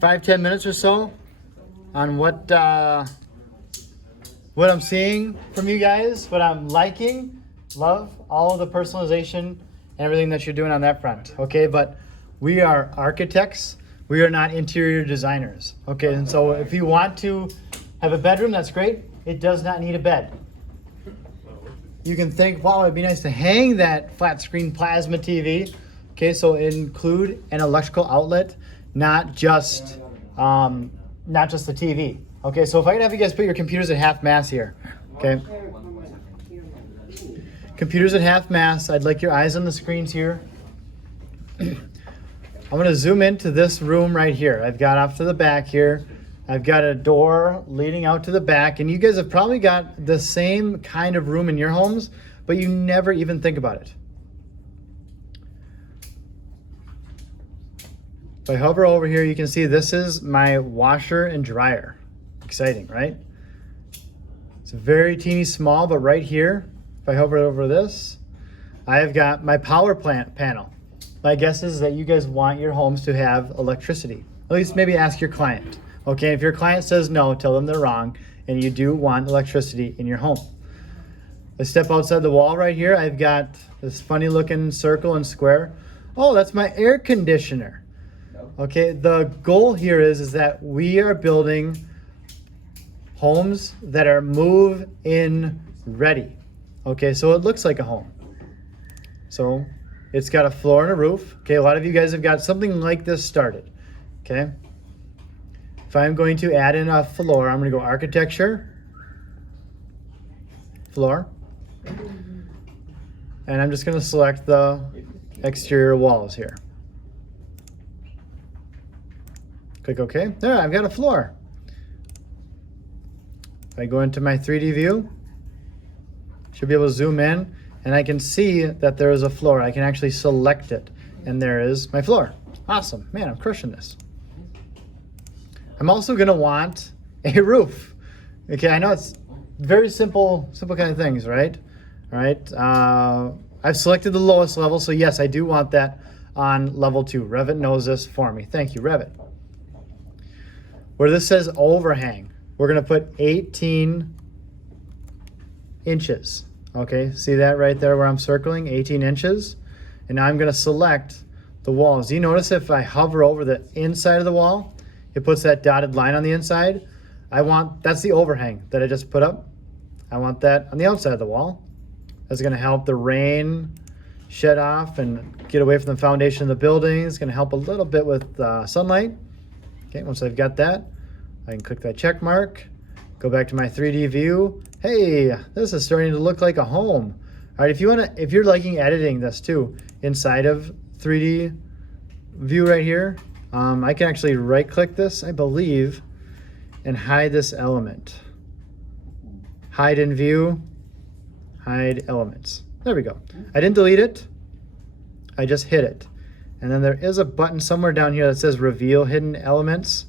5-10 minutes or so on what I'm seeing from you guys, what I'm liking. Love all of the personalization and everything that you're doing on that front. Okay, but we are architects. We are not interior designers. Okay, and so if you want to have a bedroom, that's great. It does not need a bed. You can think, wow, it'd be nice to hang that flat screen plasma TV. Okay, so include an electrical outlet, not just the TV. Okay, so if I could have you guys put your computers at half mast here. Okay. Computers at half mast. I'd like your eyes on the screens here. I'm gonna zoom into this room right here. I've got off to the back here. I've got a door leading out to the back, and you guys have probably got the same kind of room in your homes, but you never even think about it. If I hover over here, you can see this is my washer and dryer. Exciting, right? It's very teeny small, but right here, if I hover over this, I have got my power plant panel. My guess is that you guys want your homes to have electricity. At least maybe ask your client. Okay, if your client says no, tell them they're wrong, and you do want electricity in your home. Let's step outside the wall right here. I've got this funny looking circle and square. Oh, that's my air conditioner. Okay, the goal here is that we are building homes that are move-in ready. Okay, so it looks like a home. So it's got a floor and a roof. Okay, a lot of you guys have got something like this started. Okay. If I'm going to add in a floor, I'm going to go architecture, floor, and I'm just going to select the exterior walls here. Click OK. There, I've got a floor. If I go into my 3D view, should be able to zoom in, and I can see that there is a floor. I can actually select it, and there is my floor. Awesome. Man, I'm crushing this. I'm also gonna want a roof. Okay, I know it's very simple kind of things, right? All right, I've selected the lowest level, so yes, I do want that on level 2. Revit knows this for me. Thank you, Revit. Where this says overhang, we're gonna put 18 inches. Okay, see that right there where I'm circling, 18 inches? And now I'm gonna select the walls. Do you notice if I hover over the inside of the wall, it puts that dotted line on the inside? That's the overhang that I just put up. I want that on the outside of the wall. That's gonna help the rain shed off and get away from the foundation of the building. It's gonna help a little bit with sunlight. Okay, once I've got that, I can click that check mark, go back to my 3D view. Hey, this is starting to look like a home. All right, if you're liking editing this too, inside of 3D view right here, I can actually right click this, I believe, and hide this element. Hide in view, hide elements. There we go. I didn't delete it, I just hid it. And then there is a button somewhere down here that says reveal hidden elements.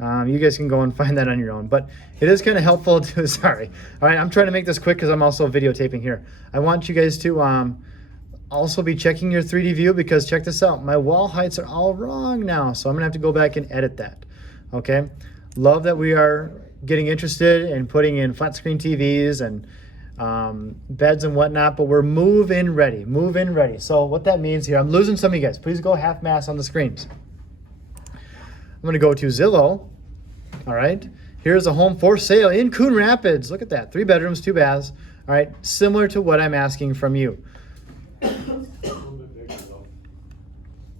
You guys can go and find that on your own, but it is kind of helpful to, sorry. All right, I'm trying to make this quick because I'm also videotaping here. I want you guys to also be checking your 3D view, because check this out, my wall heights are all wrong now, so I'm gonna have to go back and edit that. Okay, love that we are getting interested in putting in flat screen TVs and beds and whatnot, but we're move-in ready. So what that means here, I'm losing some of you guys. Please go half mast on the screens. I'm gonna go to Zillow. All right, here's a home for sale in Coon Rapids. Look at that, 3 bedrooms, 2 baths. All right, similar to what I'm asking from you.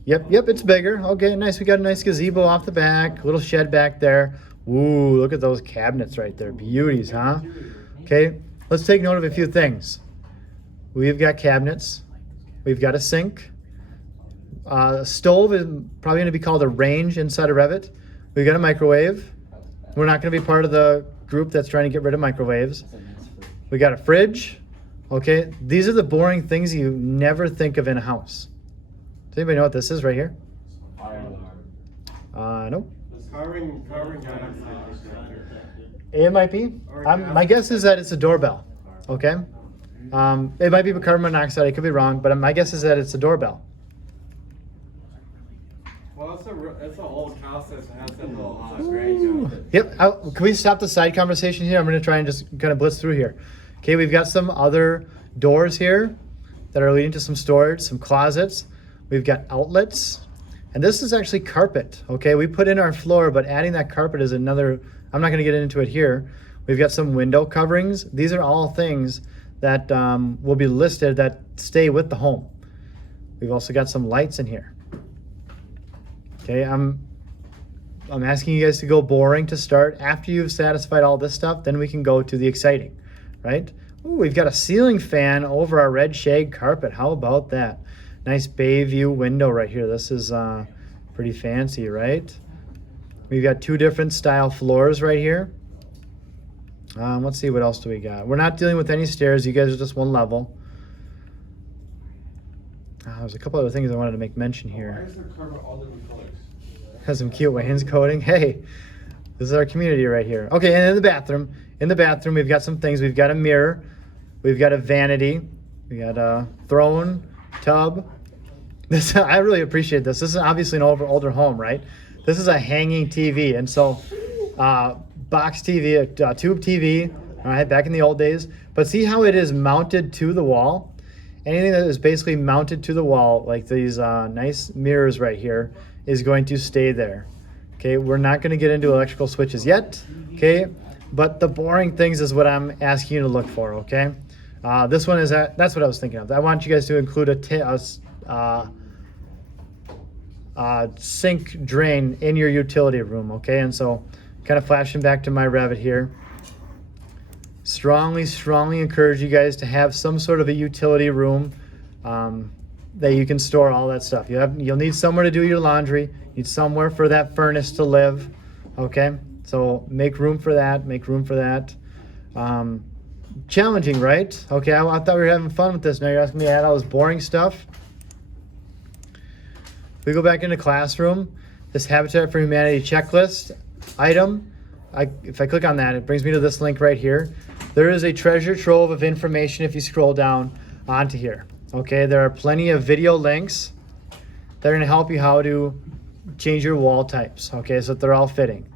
Yep, it's bigger. Okay, nice. We got a nice gazebo off the back, little shed back there. Ooh, look at those cabinets right there. Beauties, huh? Okay, let's take note of a few things. We've got cabinets. We've got a sink. Stove is probably going to be called a range inside of Revit. We've got a microwave. We're not going to be part of the group that's trying to get rid of microwaves. We got a fridge. Okay, these are the boring things you never think of in a house. Does anybody know what this is right here? Nope. Carbon dioxide. It might be. My guess is that it's a doorbell. Okay. It might be carbon monoxide. I could be wrong, but my guess is that it's a doorbell. Well, it's a it's an old house that has that little graveyard. Yep. Can we stop the side conversation here? I'm going to try and just kind of blitz through here. Okay, we've got some other doors here that are leading to some storage, some closets. We've got outlets. And this is actually carpet. Okay, we put in our floor, but adding that carpet is another, I'm not going to get into it here. We've got some window coverings. These are all things that will be listed that stay with the home. We've also got some lights in here. Okay, I'm asking you guys to go boring to start. After you've satisfied all this stuff, then we can go to the exciting, right? Ooh, we've got a ceiling fan over our red shag carpet. How about that? Nice bay view window right here. This is pretty fancy, right? We've got two different style floors right here. Let's see, what else do we got? We're not dealing with any stairs. You guys are just one level. There's a couple other things I wanted to make mention Why here. is the carpet all different colors? Has some cute wainscoting. Hey, this is our community right here. Okay, and in the bathroom, we've got some things. We've got a mirror. We've got a vanity. We got a throne, tub. This, I really appreciate this. This is obviously an older home, right? This is a hanging TV, and so box TV, tube TV, all right, back in the old days. But see how it is mounted to the wall? Anything that is basically mounted to the wall, like these nice mirrors right here, is going to stay there. Okay, we're not going to get into electrical switches yet, okay? But the boring things is what I'm asking you to look for, okay? This one is, that's what I was thinking of. I want you guys to include a sink drain in your utility room, okay? And so, kind of flashing back to my Revit here. Strongly encourage you guys to have some sort of a utility room that you can store all that stuff. You'll need somewhere to do your laundry. You need somewhere for that furnace to live, okay? So make room for that. Make room for that. Challenging, right? Okay, I thought we were having fun with this. Now you're asking me to add all this boring stuff. We go back into classroom. This Habitat for Humanity checklist item. If I click on that, it brings me to this link right here. There is a treasure trove of information if you scroll down onto here. Okay, there are plenty of video links that are going to help you how to change your wall types. Okay, so that they're all fitting.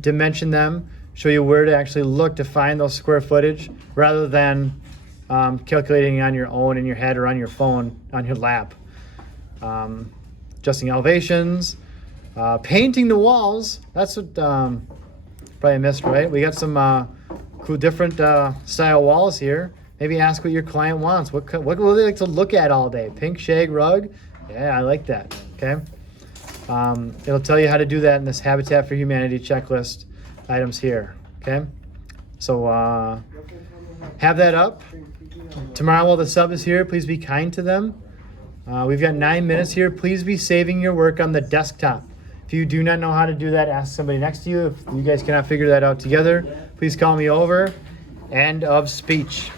Dimension them, show you where to actually look to find those square footage rather than calculating on your own in your head or on your phone on your lap. Adjusting elevations, painting the walls. That's what probably missed, right? We got some cool different style walls here. Maybe ask what your client wants. What would they like to look at all day? Pink shag rug? Yeah, I like that. Okay. It'll tell you how to do that in this Habitat for Humanity checklist items here. Okay. So have that up. Tomorrow while the sub is here, please be kind to them. We've got 9 minutes here. Please be saving your work on the desktop. If you do not know how to do that, ask somebody next to you. If you guys cannot figure that out together, please call me over. End of speech.